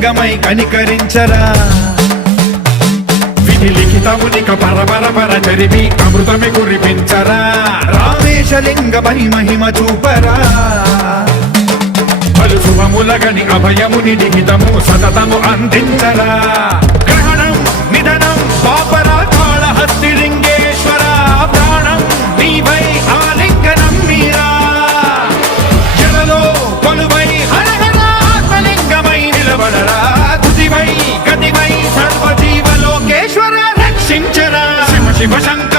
లింగమై కనికరించరా విధి లిఖితమునిక పరపర జరిపి అమృతమి కురిపించరా రామేశలింగమై మహిమ చూపరా పలు శుభములగని అభయముని లిఖితము సతతము అందించరా గ్రహణం నిధనం పాపరా కాళహస్తి లింగేశ్వర ప్రాణం నీవై ఆలింగనం మీరా జలలో కొలువై హరహర ఆత్మలింగమై నిలబడరా తుదివై గతివై సర్వజీవలోకేశ్వర రక్షించరా శివ శివ శంకర